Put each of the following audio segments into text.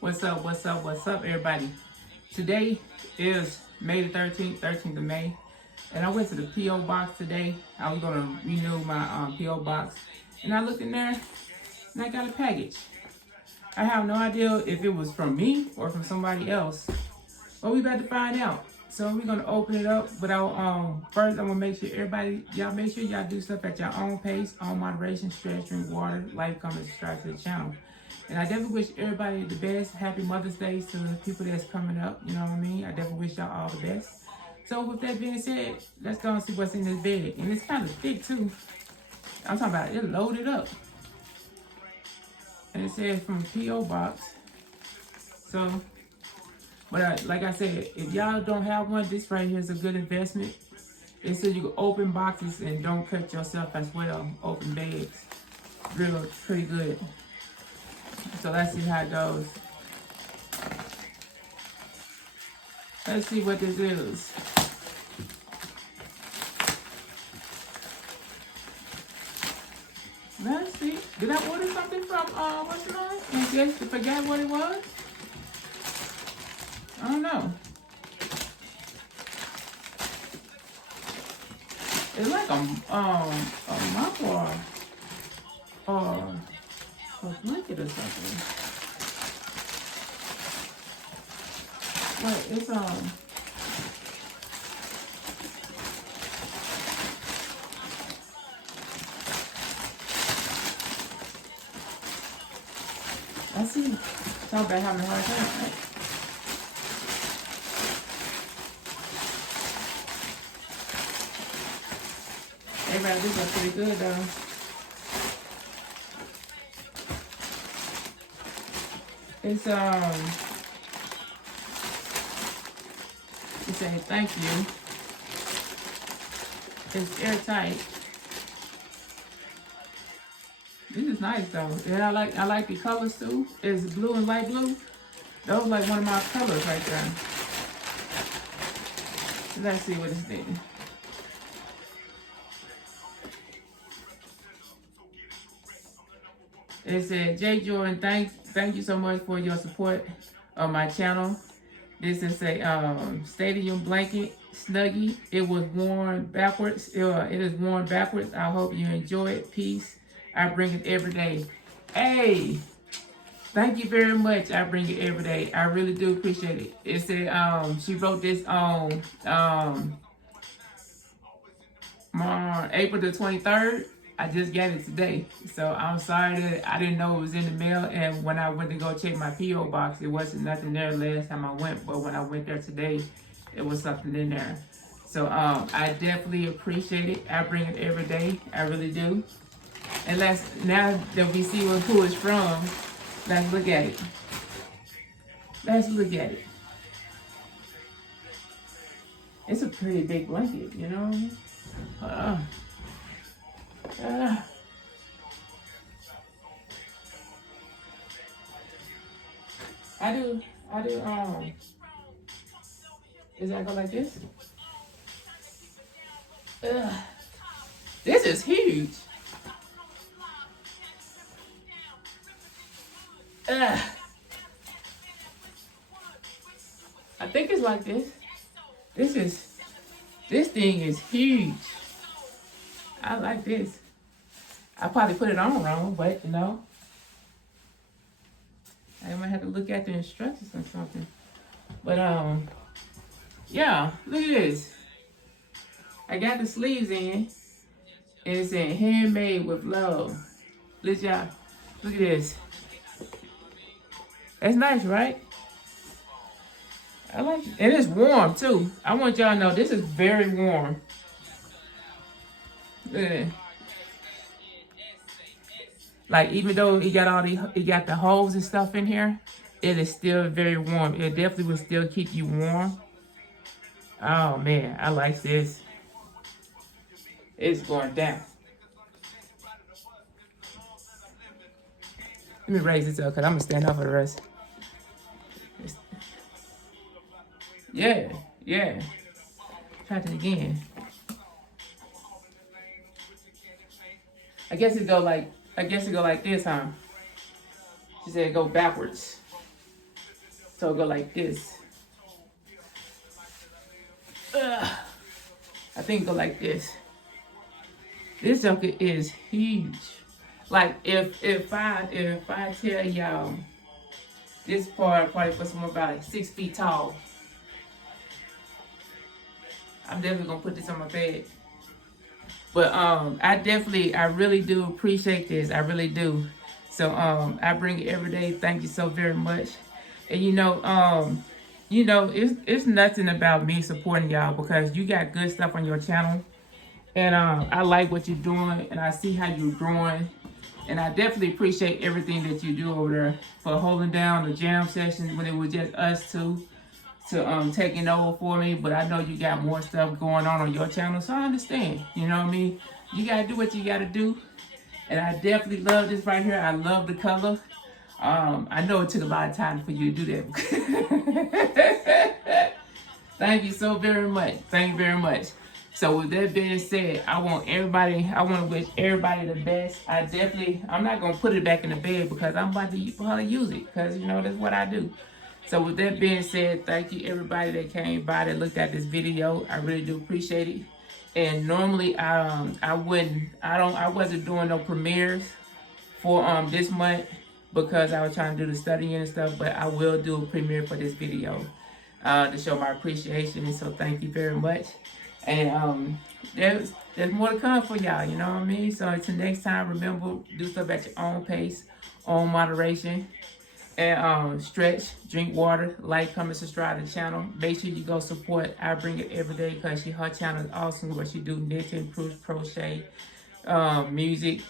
What's up, everybody? Today is May the 13th of May, and I went to the P.O. box today. I was going to renew my P.O. box, and I looked in there, and I got a package. I have no idea if it was from me or from somebody else, but we about to find out. So we're going to open it up, but first I'm going to make sure make sure y'all do stuff at your own pace, own moderation, stretch, drink water, like, comment, subscribe to the channel. And I definitely wish everybody the best. Happy Mother's Day to the people that's coming up. You know what I mean? I definitely wish y'all all the best. So with that being said, let's go and see what's in this bag. And it's kind of thick too. I'm talking about it loaded up. And it says from P.O. Box. So, but like I said, if y'all don't have one, this right here is a good investment. It says you can open boxes and don't cut yourself as well. Open bags. Pretty good. So let's see how it goes. Let's see what this is. Let's see. Did I order something from what's it on? I guess I forgot what it was. I don't know. It's like a mop or a blanket or something. Wait, it's I see. Talk about having a hard time, right? Everybody, this looks pretty good though. It's it says thank you. It's airtight. This is nice though. And I like the colors too. It's blue and light blue. Those are like one of my colors right there. Let's see what it's doing. It said, J. Jordan, thank you so much for your support of my channel. This is a stadium blanket, Snuggie. It was worn backwards. It is worn backwards. I hope you enjoy it. Peace. I bring it every day. Hey, thank you very much. I bring it every day. I really do appreciate it. It said she wrote this on April the 23rd. I just got it today, so I'm sorry that I didn't know it was in the mail. And when I went to go check my P.O. box, it wasn't nothing there last time I went. But when I went there today, it was something in there. So I definitely appreciate it. I bring it every day. I really do. And now that we see who it's from, let's look at it. Let's look at it. It's a pretty big blanket, you know what I mean? I do, does that go like this? This is huge. I think it's like this. This thing is huge. I like this. I probably put it on wrong, but you know, I might have to look at the instructions or something. But yeah, look at this. I got the sleeves in, and it said handmade with love. Look at this. That's nice, right? I like it. And it's warm too. I want y'all to know this is very warm. Look at it. Like, even though it got the holes and stuff in here, it is still very warm. It definitely will still keep you warm. Oh man, I like this. It's going down. Let me raise this up because I'm gonna stand up for the rest. Yeah. Try it again. I guess it go like this, huh? She said go backwards. So it go like this. I think it go like this. This joker is huge. Like if I tell y'all this part probably for someone about like 6 feet tall, I'm definitely gonna put this on my bed. But I really do appreciate this. I really do. So I bring it every day. Thank you so very much. And it's nothing about me supporting y'all because you got good stuff on your channel. And I like what you're doing and I see how you're growing. And I definitely appreciate everything that you do over there for holding down the jam session when it was just us two to taking over for me. But I know you got more stuff going on your channel, so I understand. You know what I mean? You gotta do what you gotta do. And I definitely love this right here. I love the color. I know it took a lot of time for you to do that. Thank you so very much. Thank you very much. So with that being said, I want to wish everybody the best. I'm not going to put it back in the bed because I'm about to probably use it because, that's what I do. So with that being said, thank you everybody that came by that looked at this video. I really do appreciate it. And normally I wasn't doing no premieres for this month because I was trying to do the studying and stuff, but I will do a premiere for this video to show my appreciation. And so thank you very much. And there's more to come for y'all, you know what I mean? So until next time, remember, do stuff at your own pace, own moderation, and stretch, drink water, like, comment, subscribe to the channel. Make sure you go support. I bring it every day because her channel is awesome. Where she do knitting, crochet, music.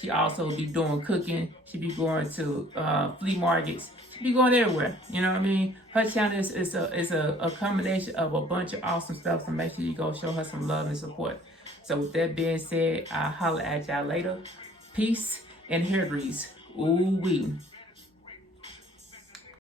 She also be doing cooking. She be going to flea markets. She be going everywhere. You know what I mean? Her channel is a combination of a bunch of awesome stuff. So make sure you go show her some love and support. So with that being said, I'll holler at y'all later. Peace and hair grease. Ooh wee.